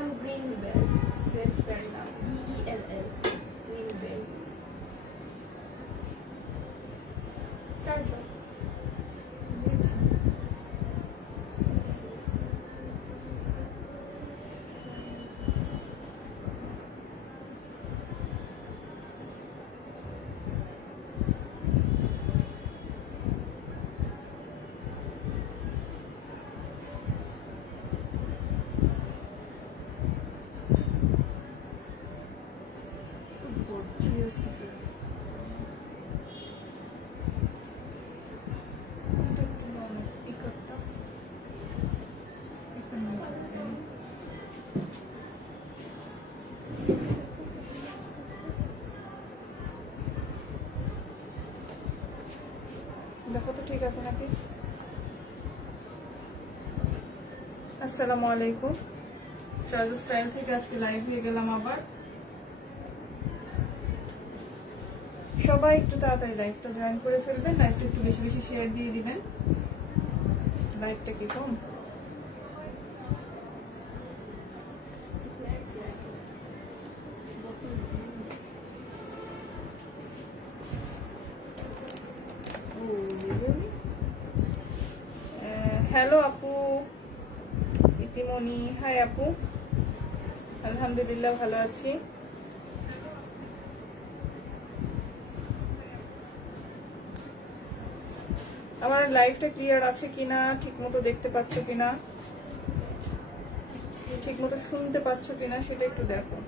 নাম green bell, dress pant নাম BELL, green bell. Start করো। দেখো তো ঠিক আছে নাকি? আসসালামু আলাইকুম, শারজা স্টাইল থেকে আজকে লাইভ হয়ে গেলাম আবার। সবাই একটু তাড়াতাড়ি লাইভটা জয়েন করে ফেলবেন, লাইভটা একটু বেশি বেশি শেয়ার দিয়ে দিবেন। লাইভটা কি কম? হ্যালো আপু ইতিমনি, হাই আপু, আলহামদুলিল্লাহ ভালো আছি। আমার লাইভটা ক্লিয়ার আছে কিনা, ঠিক মতো দেখতে পাচ্ছ কিনা, ঠিক মতো শুনতে পাচ্ছ কিনা সেটা একটু দেখো।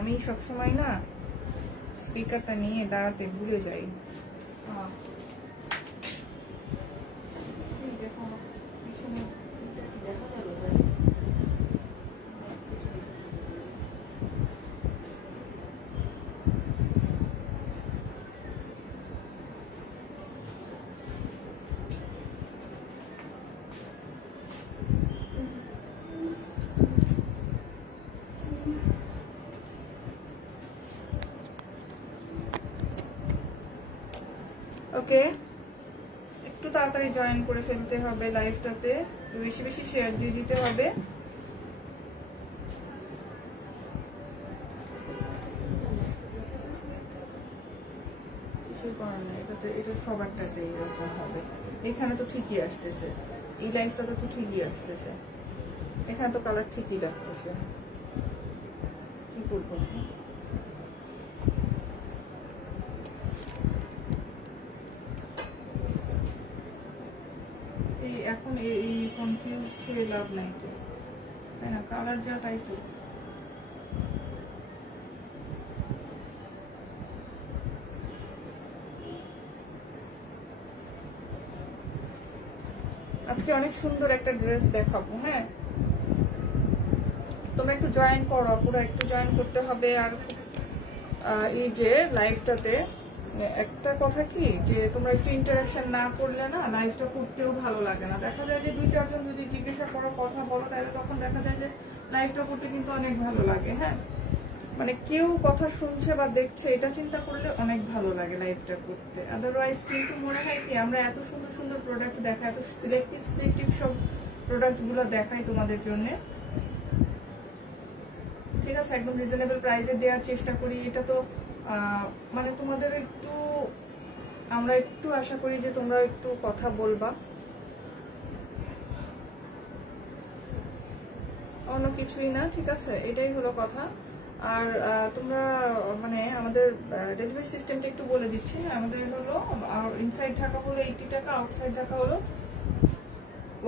আমি সবসময় না স্পিকারটা নিয়ে দাঁড়াতে ভুলে যাই। ওকে, একটু তাড়াতাড়ি জয়েন করে ফেলতে হবে লাইভটাতে, বেশি বেশি শেয়ার দিয়ে দিতে হবে। কিছুই করার নেই, এটা সবারটাতে এরকম হবে। এখানে তো ঠিকই আসতেছে, এই লাইভটাতে তো ঠিকই আসতেছে, এখানে তো কালার ঠিকই লাগতেছে, কি করবো? এখন এই কনফিউজড হয়ে লাভ নাই তো, তাই না? কালার যা তাই তো। আজকে অনেক সুন্দর একটা ড্রেস দেখাবো, হ্যাঁ তোমরা একটু জয়েন করো, পুরো একটু জয়েন করতে হবে। আর এই যে লাইভটাতে একটা কথা কি, যে তোমরা একটু ইন্টারাকশন না করলে না লাইভটা করতেও ভালো লাগে না। দেখা যায় যে 2-4 জন যদি জিজ্ঞাসা করো, কথা বলো, তাহলে তখন দেখা যায় যে লাইভটা করতে কিন্তু অনেক ভালো লাগে। হ্যাঁ, মানে কেউ কথা শুনছে বা দেখছে এটা চিন্তা করলে অনেক ভালো লাগে লাইভটা করতে। আদারওয়াইজ কিন্তু মনে হয় কি, আমরা এত সুন্দর সুন্দর প্রোডাক্ট দেখাই, এত সিলেক্টিভ সব প্রোডাক্ট গুলো দেখাই তোমাদের জন্য, ঠিক আছে, একদম রিজনেবল প্রাইসে দেওয়ার চেষ্টা করি। এটা তো মানে তোমাদের একটু, আমরা একটু আশা করি যে তোমরা একটু কথা বলবা, অন্য কিছুই না, ঠিক আছে, এটাই হলো কথা। আর তোমরা মানে আমাদের ডেলিভারি সিস্টেমটা একটু বলে দিচ্ছি। আমাদের হলো ইনসাইড ঢাকা হলো 80 টাকা, আউটসাইড ঢাকা হলো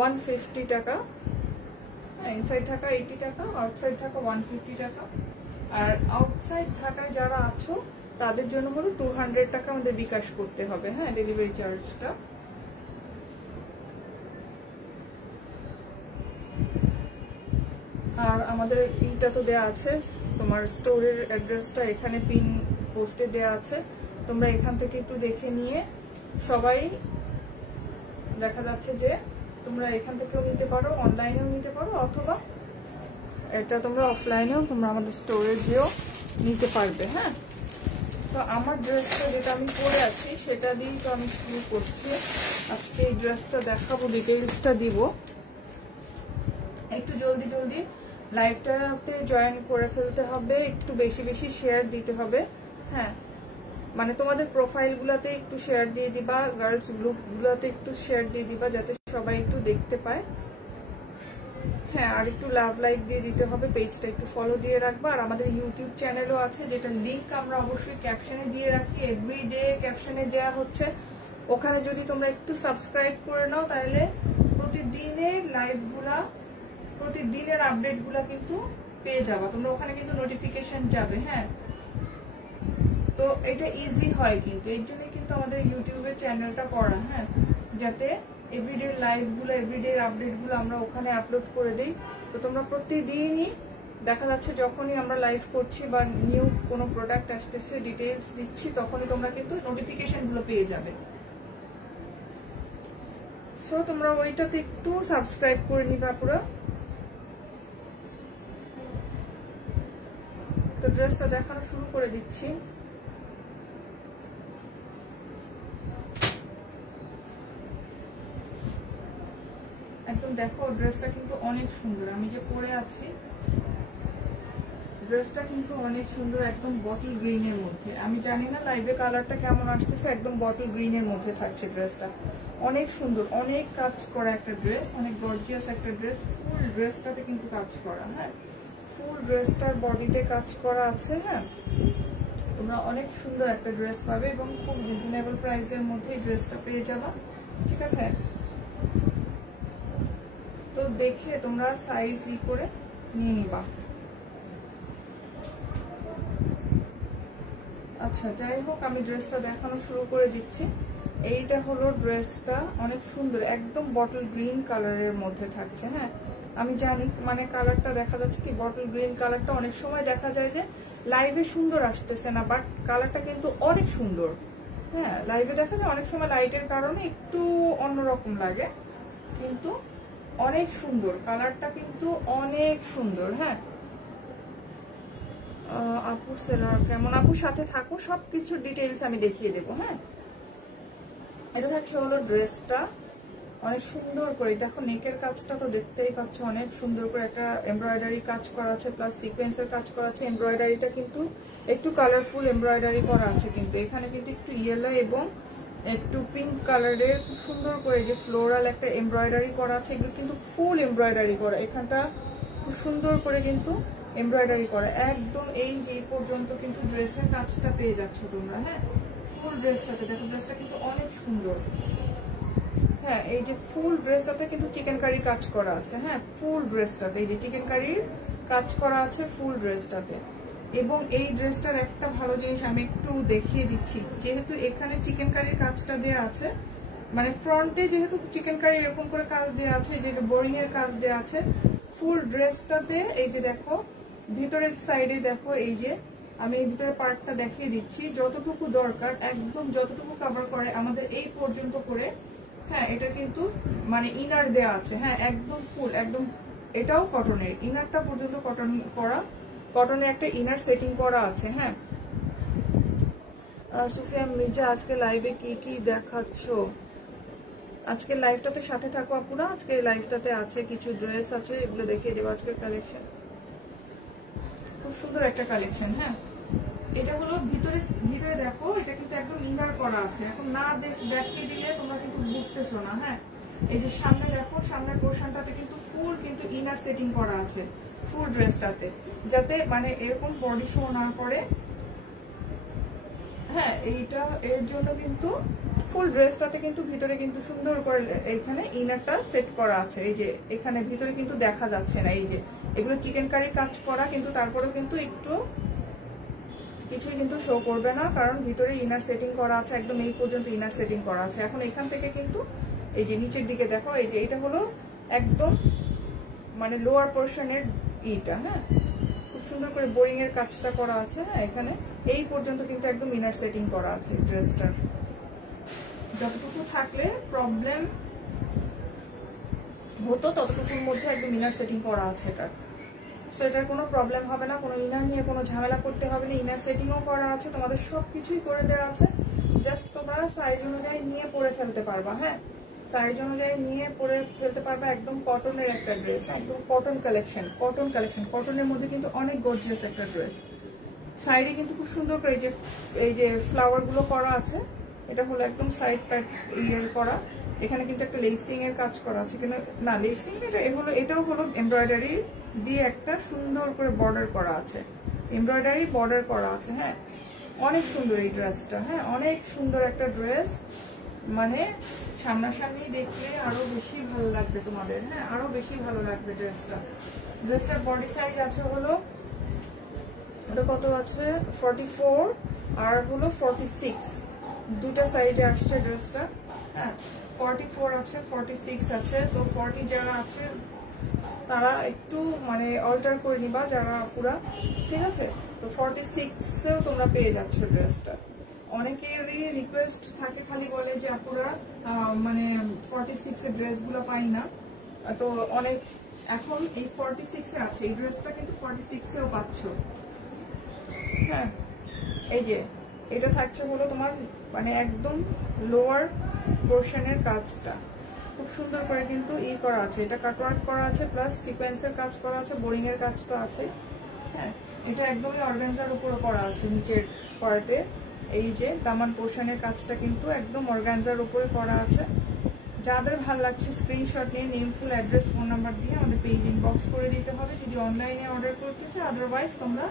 150 টাকা। ইনসাইড ঢাকা 80 টাকা, আউটসাইড ঢাকা 150 টাকা। আর আউটসাইড ঢাকায় যারা আছো তাদের জন্য হলো 200 টাকা আমাদের বিকাশ করতে হবে, হ্যাঁ, ডেলিভারি চার্জটা। আর আমাদের এইটা তো দেয়া আছে, তোমার স্টোরের অ্যাড্রেসটা এখানে পিন পোস্টে দেয়া আছে, তোমরা এখান থেকে একটু দেখে নিয়ে সবাই দেখা যাচ্ছে যে তোমরা এখান থেকেও নিতে পারো, অনলাইনেও নিতে পারো, অথবা এটা তোমরা অফলাইনেও তোমরা আমাদের স্টোরে গিয়েও নিতে পারবে। হ্যাঁ, তো আমার ড্রেসটা যেটা আমি পরে আছি সেটা দিয়েই তো আমি শুরু করছি। আজকে এই ড্রেসটা দেখাবো, ডিটেইলসটা দিব। একটু জলদি জলদি লাইভটাতে জয়েন করে ফেলতে হবে, একটু বেশি বেশি শেয়ার দিতে হবে। হ্যাঁ, মানে তোমাদের প্রোফাইলগুলোতে একটু শেয়ার দিয়ে দিবা, গার্লস গ্রুপগুলোতে একটু শেয়ার দিয়ে দিবা, যাতে সবাই একটু দেখতে পায়। হ্যাঁ, আর একটু লাভ লাইক দিয়ে দিতে হবে, পেজটা একটু ফলো দিয়ে রাখবা। আর আমাদের ইউটিউব চ্যানেলও আছে, যেটা লিঙ্ক আমরা অবশ্যই ক্যাপশনে দিয়ে রাখি, এভরিডে ক্যাপশনে দেয়া হচ্ছে। ওখানে যদি তোমরা একটু সাবস্ক্রাইব করে নাও, তাহলে প্রতিদিনের লাইভগুলা, প্রতিদিনের আপডেটগুলা কিন্তু পেয়ে যাবা তোমরা, ওখানে কিন্তু নোটিফিকেশন যাবে। হ্যাঁ, তো এটা ইজি হয় কিন্তু, এর জন্যই কিন্তু আমাদের ইউটিউবের চ্যানেলটা করা। হ্যাঁ, যাতে এভরিডে লাইভগুলো, এভরিডে আপডেটগুলো আমরা ওখানে আপলোড করে দিই। তো তোমরা প্রতিদিনই দেখা যাচ্ছে যখনই আমরা লাইভ করছি বা নিউ কোনো প্রোডাক্ট আসতেছে, ডিটেইলস দিচ্ছি, তখনই তোমরা কিন্তু নোটিফিকেশনগুলো পেয়ে যাবে। সো তোমরা ওইটাতে একটু সাবস্ক্রাইব করে নিবা পুরো। তো ড্রেসটা দেখানো শুরু করে দিচ্ছি। একদম দেখো, ড্রেসটা কিন্তু অনেক সুন্দর। আমি যে পরে আছি ড্রেসটা কিন্তু অনেক সুন্দর, একদম বটল গ্রিনের মধ্যে। আমি জানি না লাইভে কালারটা কেমন আসতেছে, একদম বটল গ্রিনের মধ্যে থাকছে ড্রেসটা। অনেক সুন্দর, অনেক কাজ করা একটা ড্রেস, অনেক গর্জিয়াস একটা ড্রেস। ফুল ড্রেসটাতে কিন্তু কাজ করা। হ্যাঁ, ফুল ড্রেসটার বডিতে কাজ করা আছে। হ্যাঁ, তোমরা অনেক সুন্দর একটা ড্রেস পাবে এবং খুব রিজনেবল প্রাইসের মধ্যে এই ড্রেসটা পেয়ে যাবা। ঠিক আছে, তো দেখে তোমরা সাইজ করে নিয়ে নিবা। আচ্ছা, যাই হোক, আমি ড্রেসটা দেখানো শুরু করে দিচ্ছি। এইটা হলো ড্রেসটা, অনেক সুন্দর, একদম বটল গ্রিন কালারের মধ্যে থাকছে। হ্যাঁ, আমি জানি মানে কালারটা দেখা যাচ্ছে কি বটল গ্রিন কালারটা অনেক সময় দেখা যায় যে লাইভে সুন্দর আসতেছে না, বাট কালারটা কিন্তু অনেক সুন্দর। হ্যাঁ, লাইভে দেখা যায় অনেক সময় লাইটের কারণে একটু অন্যরকম লাগে, কিন্তু অনেক সুন্দর কালারটা, কিন্তু অনেক সুন্দর। হ্যাঁ, আপু সেলার কেমন? আপুর সাথে থাকো, সবকিছু ডিটেইলস আমি দেখিয়ে দেবো। হ্যাঁ, এটা থাকছে হলো ড্রেসটা, অনেক সুন্দর করে দেখো, নেকের কাজটা তো দেখতেই পাচ্ছ, অনেক সুন্দর করে একটা এমব্রয়ডারি কাজ করা আছে, প্লাস সিকোয়েন্সের কাজ করা আছে। এমব্রয়ডারিটা কিন্তু একটু কালারফুল এমব্রয়ডারি করা আছে, কিন্তু এখানে কিন্তু একটু ইয়েলো এবং একটু পিঙ্ক কালারের খুব সুন্দর করে যে ফ্লোরাল একটা এমব্রয়ডারি করা আছে। এগুলো কিন্তু ফুল এমব্রয়ডারি করা, এখানটা খুব সুন্দর করে কিন্তু এমব্রয়ডারি করা একদম এই পর্যন্ত কিন্তু ড্রেসের কাজটা পেয়ে যাচ্ছ তোমরা। হ্যাঁ, ফুল ড্রেসটাতে দেখো, ড্রেসটা কিন্তু অনেক সুন্দর। হ্যাঁ, এই যে ফুল ড্রেসটাতে কিন্তু চিকেন কারি কাজ করা আছে। হ্যাঁ, ফুল ড্রেসটাতে এই যে চিকেন কারির কাজ করা আছে ফুল ড্রেসটাতে। এবং এই ড্রেসটার একটা ভালো জিনিস আমি একটু দেখিয়ে দিচ্ছি, যেহেতু এখানে চিকেন কারির কাজটা দেওয়া আছে, মানে ফ্রন্টে যেহেতু চিকেন কারি এরকম করে কাজ দেওয়া আছে, যে বোরিং এর কাজ দেওয়া আছে, ফুল ড্রেসটাতে এই যে দেখো ভিতরের সাইডে দেখো, এই যে আমি এই ভিতরের পার্টটা দেখিয়ে দিচ্ছি, যতটুকু দরকার একদম যতটুকু কভার করে আমাদের এই পর্যন্ত করে। হ্যাঁ, এটা কিন্তু মানে ইনার দেয়া আছে। হ্যাঁ, একদম ফুল, একদম এটাও কটনের, ইনারটা পর্যন্ত কটন করা, কটনের একটা ইনার সেটিং করা আছে। হ্যাঁ, সুফিয়া মির্জা আজকে লাইভে কি কি দেখাচ্ছ? আজকে লাইভটাতে সাথে থাকো আপুরা, আজকে লাইভটাতে আছে কিছু ড্রেস আছে, এগুলো দেখিয়ে দেবো আজকের কালেকশন। খুব সুন্দর একটা কালেকশন। হ্যাঁ, এটা হলো ভিতরে, ভিতরে দেখো এটা কিন্তু একদম ইনার করা আছে, এখন না দেখিয়ে দিলে তোমরা কিন্তু বুঝতেছো না। হ্যাঁ, এই যে সামনে দেখো, সামনের পোর্শনটাতে কিন্তু ফুল কিন্তু ইনার সেটিং করা আছে ফুল ড্রেসটাতে, যাতে মানে এরকম বডি শো না করে। হ্যাঁ, এইটা এর জন্য কিন্তু ফুল ড্রেসটাতে কিন্তু ভিতরে কিন্তু সুন্দর করে এইখানে ইনারটা সেট করা আছে। এই যে এখানে ভিতরে কিন্তু দেখা যাচ্ছে না, এই যে এগুলো চিকেন কারির কাজ করা, কিন্তু তারপরেও কিন্তু একটু কিছুই কিন্তু শো করবে না, কারণ ভিতরে ইনার সেটিং করা আছে, একদম এই পর্যন্ত ইনার সেটিং করা আছে। এখন এখান থেকে কিন্তু এই যে নিচের দিকে দেখো, এই যে এটা হলো একদম মানে লোয়ার পোর্শনের ইটা। হ্যাঁ, খুব সুন্দর করে বোরিং এর কাজটা করা আছে। হ্যাঁ, এখানে এই পর্যন্ত কিন্তু একদম ইনার সেটিং করা আছে ড্রেসটার। যতটুকু থাকলে প্রবলেম হতো ততটুকুর মধ্যে একদম ইনার সেটিং করা আছে এটার। সো এটার কোনো প্রবলেম হবে না, কোনো ইনার নিয়ে কোনো ঝামেলা করতে হবে না। ইনার সেটিংও করা আছে, তোমাদের সব কিছুই করে দেওয়া আছে। জাস্ট তোমরা সাইজ অনুযায়ী নিয়ে পরে ফেলতে পারবা। হ্যাঁ, সাইজ অনুযায়ী নিয়ে পরে ফেলতে পারবা। একদম কটনের একটা ড্রেস, একদম কটন কালেকশন, কটনের মধ্যে কিন্তু অনেক গর্জিয়াস একটা ড্রেস। সাইডে কিন্তু খুব সুন্দর করে এই যে ফ্লাওয়ার গুলো করা আছে, এটা হলো একদম সাইড প্যাট ইয়ের করা। এখানে কিন্তু একটা লেসিং এর কাজ করা আছে, কিন্তু না লেসিং এটাও হলো এমব্রয়ডারি দিয়ে একটা সুন্দর করে বর্ডার করা আছে, এমব্রয়ডারি বর্ডার করা আছে। হ্যাঁ, অনেক সুন্দর এই ড্রেসটা। হ্যাঁ, অনেক সুন্দর একটা ড্রেস, মানে সামনাসামনি দেখলে আরো বেশি ভালো লাগবে তোমাদের। হ্যাঁ, আরো বেশি ভালো লাগবে ড্রেসটার বডি সাইজ আছে হলো, এটা কত আছে 44 আর হলো 46, দুটা সাইজে আসছে ড্রেসটা। হ্যাঁ, 44 আছে, 46 আছে। তো 40 যারা আছে তারা একটু মানে অল্টার করে নিবা যারা পুরা, ঠিক আছে? তো 46 তোমরা পেয়ে যাচ্ছ ড্রেসটা। অনেকেরই রিকোয়েস্ট থাকে, খালি বলে যে আপুরা মানে 46 এর ড্রেসগুলো পাই না। তো অনেক এখন এই 46 এ আছে, এই ড্রেসটা কিন্তু 46 এও পাচ্ছ। হ্যাঁ, এই যে এটা থাকছে হলো তোমার মানে একদম লোয়ার পোর্শনের কাজটা খুব সুন্দর করে কিন্তু করা আছে, এটা কাটওয়ার্ক করা আছে, প্লাস সিকোয়েন্সের কাজ করা আছে, বোরিং এর কাজ তো আছে। হ্যাঁ, এটা একদমই অর্গানজার উপরে করা আছে নিচের পার্টে। এই যে দামান পোর্শনের কাজটা কিন্তু একদম অর্গানজার উপরে করা আছে। যাদের ভালো লাগছে স্ক্রিনশট নিয়ে name, full address, phone number দিয়ে আমাদের পেজ ইনবক্স করে দিতে হবে যদি অনলাইনে অর্ডার করতে চাও। আদারওয়াইজ তোমরা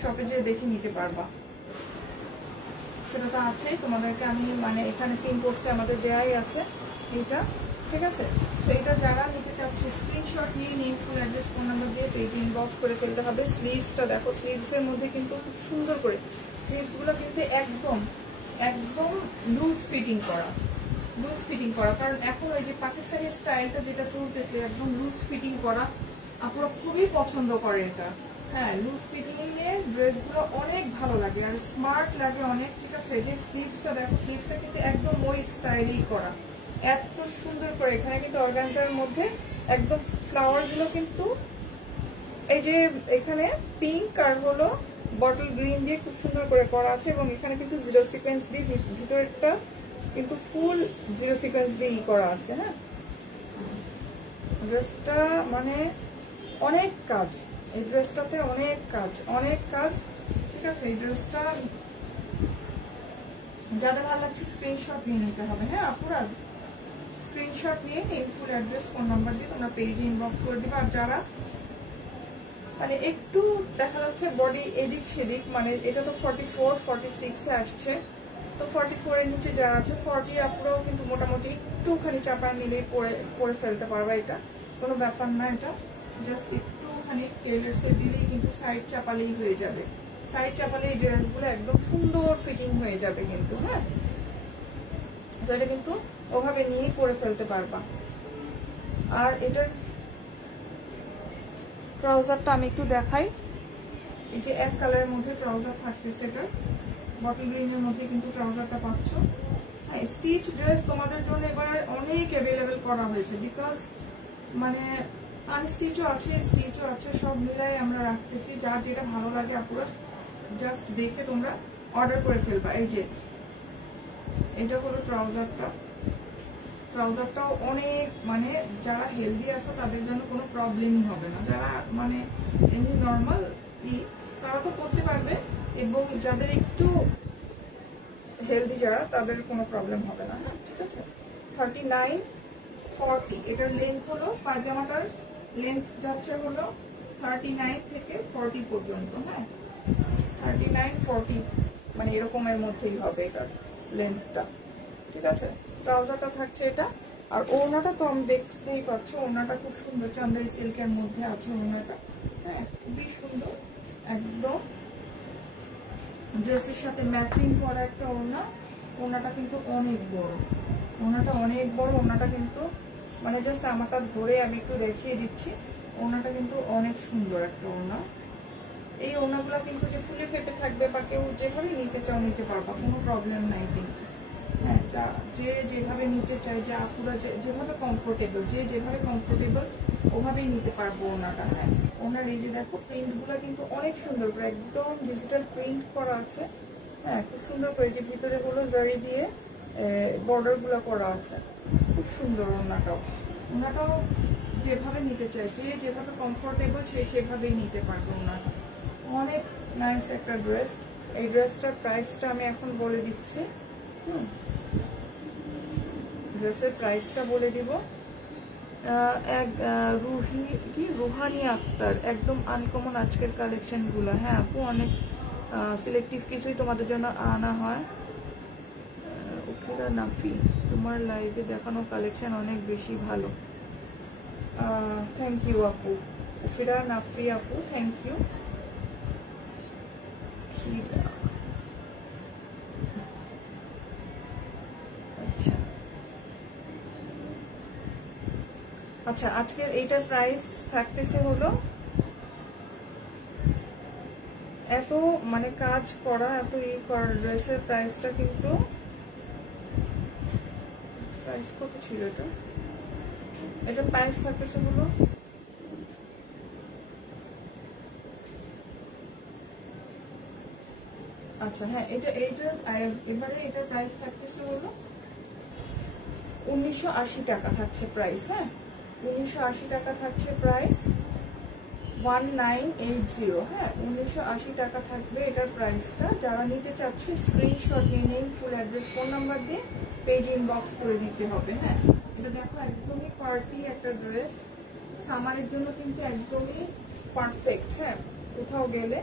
শপে যেয়ে দেখে নিতে পারবা, সেটা তো আছে। তোমাদেরকে আমি মানে এখানে পিন পোস্টে আমাদের দেওয়াই আছে এইটা, ঠিক আছে? তো এটা যারা নিতে চাচ্ছ স্ক্রিনশট নিয়ে name, full address, phone number দিয়ে পেজ ইনবক্স করে ফেলতে হবে। স্লিভসটা দেখো, স্লিভসের মধ্যে কিন্তু খুব সুন্দর করে স্লিভসগুলো কিন্তু একদম একদম লুজ ফিটিং করা, কারণ এখন ওই যে পাকিস্তানি স্টাইলটা যেটা চলতেছে একদম লুজ ফিটিং করা, আপনারা খুবই পছন্দ করে এটা। হ্যাঁ, লুজ ফিটিং এর ড্রেসগুলো অনেক ভালো লাগে আর স্মার্ট লাগে অনেক, ঠিক আছে? যে স্লিভসটা দেখো, স্লিভসটা কিন্তু একদম ওই স্টাইলই করা, এত সুন্দর করে। এখানে কিন্তু অর্গানজার মধ্যে একদম ফ্লাওয়ার গুলো কিন্তু এই যে এখানে পিঙ্ক আর হলো বটল গ্রিন দিয়ে খুব সুন্দর করে করা আছে, এবং এখানে কিন্তু জিরো সিকোয়েন্স দিয়ে ভিতরেরটা কিন্তু ফুল জিরো সিকোয়েন্স দিয়ে করা আছে। হ্যাঁ, ড্রেসটা মানে অনেক কাজ, এই ড্রেসটাতে অনেক কাজ, ঠিক আছে? এই ড্রেসটা যাদের ভালো লাগছে স্ক্রিনশট নিয়ে নিতে হবে। হ্যাঁ আপুরা, স্ক্রিনশট নিয়ে name, full address, phone number দিয়ে তোমরা পেজে ইনবক্স করে দিবা। আর যারা মানে একটু দেখা যাচ্ছে বডি এদিক সেদিক, মানে এটা তো 44, 46 এ আসছে, তো 44 এর নিচে যারা আছে 40 আপুরাও কিন্তু মোটামুটি একটুখানি চাপায় নিলে পরে ফেলতে পারবা। এটা কোনো ব্যাপার না, এটা জাস্ট একটুখানি টেলার্সে দিলেই কিন্তু সাইড চাপালেই হয়ে যাবে। সাইড চাপালে এই ড্রেসগুলো একদম সুন্দর ফিটিং হয়ে যাবে কিন্তু। হ্যাঁ, তো এটা কিন্তু ওভাবে নিয়েই পরে ফেলতে পারবা। আর এটার ট্রাউজারটা আমি একটু দেখাই, এই যে এক কালারের মধ্যে ট্রাউজার থাকতেছে, এটা বটল গ্রিনের মধ্যে কিন্তু ট্রাউজারটা পাচ্ছ। হ্যাঁ, স্টিচ ড্রেস তোমাদের জন্য এবার অনেক অ্যাভেলেবেল করা হয়েছে, বিকজ মানে আনস্টিচও আছে, স্টিচও আছে, সব মিলাই আমরা রাখতেছি। যার যেটা ভালো লাগে আপুরা জাস্ট দেখে তোমরা অর্ডার করে ফেলবা। এই যে এটা হলো ট্রাউজারটাও অনেক মানে যারা হেলদি আছে তাদের জন্য কোনো প্রবলেমই হবে না। যারা মানে এমনি নর্মাল তারা তো পরতে পারবে, এবং যাদের একটু হেলদি যারা তাদের কোনো প্রবলেম হবে না। হ্যাঁ, ঠিক আছে? 39, 40 এটার লেন্থ হলো, পায়জামাটার লেন্থ যাচ্ছে হলো 39 থেকে 40 পর্যন্ত। হ্যাঁ, 39, 40 মানে এরকমের মধ্যেই হবে এটার লেন্থটা, ঠিক আছে? ট্রাউজারটা থাকছে এটা, আর ওড়নাটা তো আমি দেখতেই পাচ্ছ, ওড়নাটা খুব সুন্দর চান্দেরি সিল্কের মধ্যে আছে ওড়নাটা। হ্যাঁ, খুবই সুন্দর, একদম ড্রেসের সাথে ম্যাচিং করা একটা ওড়না। ওড়নাটা কিন্তু অনেক বড়, ওড়নাটা কিন্তু মানে জাস্ট আমারটা ধরে আমি একটু দেখিয়ে দিচ্ছি। ওড়নাটা কিন্তু অনেক সুন্দর একটা ওড়না। এই ওড়নাগুলো কিন্তু যে ফুলে ফেটে থাকবে বা কেউ যেভাবে নিতে চাও নিতে পারবা, কোনো প্রবলেম নাই কিন্তু। হ্যাঁ, যে যেভাবে নিতে চাই, যে আপুরা যেভাবে কমফোর্টেবল, যে যেভাবে কমফোর্টেবল ওভাবেই নিতে পারবো ওনাটা। হ্যাঁ, ওনার এই যে দেখো প্রিন্টগুলো কিন্তু অনেক সুন্দর করে একদম ডিজিটাল প্রিন্ট করা আছে। হ্যাঁ, খুব সুন্দর করে যে ভিতরে গুলো জারি দিয়ে বর্ডার গুলো করা আছে, খুব সুন্দর ওনাটাও। ওনাটাও যেভাবে নিতে চাই, যে যেভাবে কমফোর্টেবল সেভাবেই নিতে পারবো ওনাটা। অনেক নাইস একটা ড্রেস। এই ড্রেসটার প্রাইসটা আমি এখন বলে দিচ্ছি। ড্রেসের প্রাইসটা বলে দিব। রুহানি আক্তার, একদম আনকমন আজকের কালেকশনগুলো। হ্যাঁ আপু, অনেক সিলেক্টিভ কিছুই তোমাদের জন্য আনা হয়। উকিরা নাফি, তোমার লাইভে দেখানো কালেকশন অনেক বেশি ভালো। থ্যাংক ইউ আপু, উকিরা নাফি আপু, থ্যাংক ইউ। আচ্ছা আচ্ছা, আজকের এইটার প্রাইস থাকতেছে হলো, এত মানে কাজ করা, এত করা ড্রেসের প্রাইসটা কিন্তু, প্রাইস কত ছিল এটা প্রাইস থাকতেছে হলো, আচ্ছা হ্যাঁ, এবারে এটার প্রাইস থাকতেছে হলো 1980 টাকা থাকছে প্রাইস। হ্যাঁ, 1980 টাকা থাকছে প্রাইস, 1980। হ্যাঁ, 1980 টাকা থাকবে এটার প্রাইসটা। যারা নিতে চাচ্ছ স্ক্রিনশট নিয়ে নিন, ফুল অ্যাড্রেস ফোন নাম্বার দিয়ে পেজ ইনবক্স করে দিতে হবে। হ্যাঁ, এটা দেখো একদমই পার্টি একটা ড্রেস, সামারের জন্য কিন্তু একদমই পারফেক্ট। হ্যাঁ, কোথাও গেলে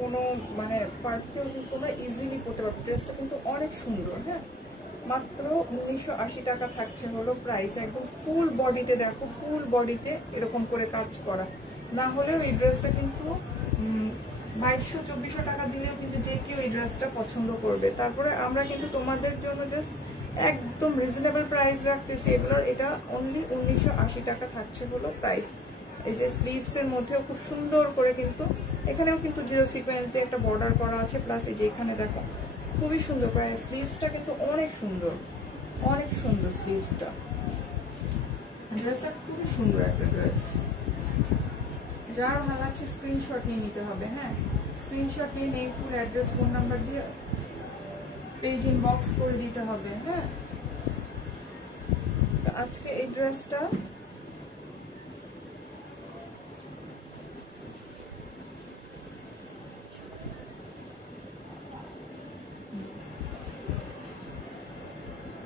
কোনো মানে পার্টিতেও কিন্তু তোমরা ইজিলি পরতে পারবে। ড্রেসটা কিন্তু অনেক সুন্দর। হ্যাঁ, মাত্র 1980 টাকা থাকছে হলো প্রাইস। একদম ফুল বডিতে দেখো, ফুল বডিতে এরকম করে কাজ করা। না হলেও এই ড্রেসটা কিন্তু 2200-2400 টাকা দিলেও কিন্তু যে কেউ এই ড্রেসটা পছন্দ করবে। তারপরে আমরা কিন্তু তোমাদের জন্য জাস্ট একদম রিজনেবল প্রাইস রাখতেছি এগুলোর। এটা অনলি 1980 টাকা থাকছে হলো প্রাইস। এই যে স্লিভস এর মধ্যেও খুব সুন্দর করে কিন্তু, এখানেও কিন্তু জিরো সিকোয়েন্স দিয়ে একটা বর্ডার করা আছে, প্লাস এই যে এখানে দেখো খুবই সুন্দর করে স্লিভসটা কিন্তু অনেক সুন্দর, অনেক সুন্দর স্লিভসটা। ড্রেসটা খুবই সুন্দর একটা ড্রেস। যার ভালো লাগছে স্ক্রিনশট নিয়ে নিতে হবে। হ্যাঁ, স্ক্রিনশট নিয়ে name, full address, phone number দিয়ে পেজ ইনবক্স করে দিতে হবে। হ্যাঁ, তো আজকে এই ড্রেসটা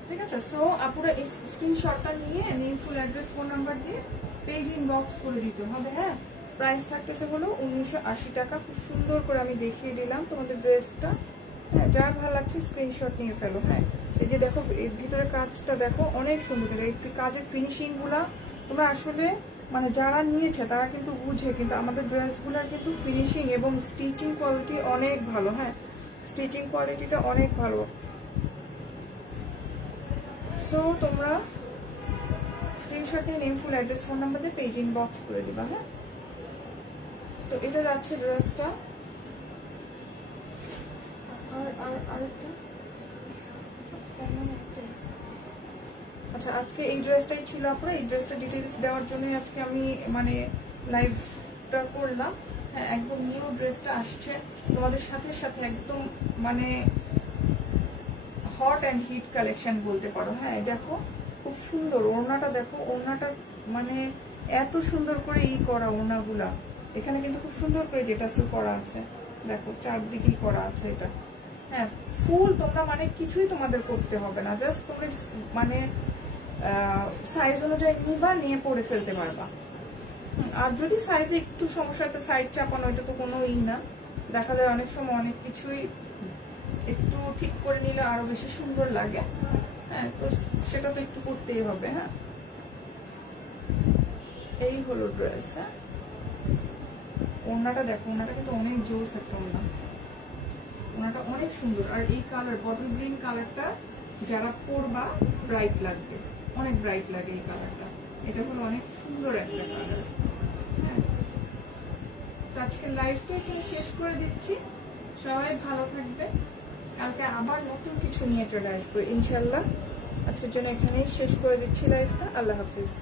ঠিক আছে। সো আপুরা এই স্ক্রিনশটটা নিয়ে name, full address, phone number দিয়ে পেজ ইনবক্স করে দিতে হবে। হ্যাঁ, প্রাইস থাকতেছে হলো 1980 টাকা। খুব সুন্দর করে আমি দেখিয়ে দিলাম তোমাদের ড্রেসটা। হ্যাঁ, যার ভালো লাগছে স্ক্রিনশট নিয়ে ফেলো। হ্যাঁ, এই যে দেখো এর ভিতরে কাজটা দেখো অনেক সুন্দর। এই কাজের ফিনিশিং গুলা তোমরা আসলে মানে যারা নিয়েছে তারা কিন্তু বুঝে, কিন্তু আমাদের ড্রেসগুলোর কিন্তু ফিনিশিং এবং স্টিচিং কোয়ালিটি অনেক ভালো। হ্যাঁ, স্টিচিং কোয়ালিটিটা অনেক ভালো। সো তোমরা স্ক্রিনশট নিয়ে name, full address, phone number দিয়ে পেজ ইনবক্স করে দিবা। হ্যাঁ, তো এটা যাচ্ছে ড্রেসটা। আচ্ছা, আজকে এই ড্রেসটাই ছিল আপনারা। এই ড্রেসটা ডিটেইলস দেওয়ার জন্যই আজকে আমি মানে লাইভটা করলাম। হ্যাঁ, একদম নিউ ড্রেসটা আসছে তোমাদের সাথে সাথে, একদম মানে হট অ্যান্ড হিট কালেকশন বলতে পারো। হ্যাঁ, দেখো খুব সুন্দর ওড়নাটা, দেখো ওড়নাটা মানে এত সুন্দর করে করা ওড়নাগুলা। এখানে কিন্তু খুব সুন্দর করে যেটা করা আছে, দেখো চারদিকেই করা আছে এটা। হ্যাঁ, ফুল তোমরা মানে কিছুই তোমাদের করতে হবে না, জাস্ট তোমরা মানে সাইজ অনুযায়ী নিবা, নিয়ে পরে ফেলতে পারবা। আর যদি সাইজে একটু সমস্যা হতে সাইড চাপানো, এটা তো কোনো না, দেখা যায় অনেক সময় অনেক কিছুই একটু ঠিক করে নিলে আরো বেশি সুন্দর লাগে। হ্যাঁ, তো সেটা তো একটু করতেই হবে। হ্যাঁ, এই হলো ড্রেস। হ্যাঁ, ওড়নাটা দেখো, ওড়নাটা কিন্তু অনেক জোস একটা ওড়না, ওড়নাটা অনেক সুন্দর। আর এই কালার বটল গ্রিন কালারটা যারা পরবা ব্রাইট লাগবে, অনেক ব্রাইট লাগে এই কালারটা। এটা হলো অনেক সুন্দর একটা কালার। হ্যাঁ, তো আজকের লাইভটা এখানে শেষ করে দিচ্ছি। সবাই ভালো থাকবে, কালকে আবার নতুন কিছু নিয়ে চলে আসবো ইনশাল্লাহ। আজকের জন্য এখানেই শেষ করে দিচ্ছি লাইফটা। আল্লাহ হাফিজ।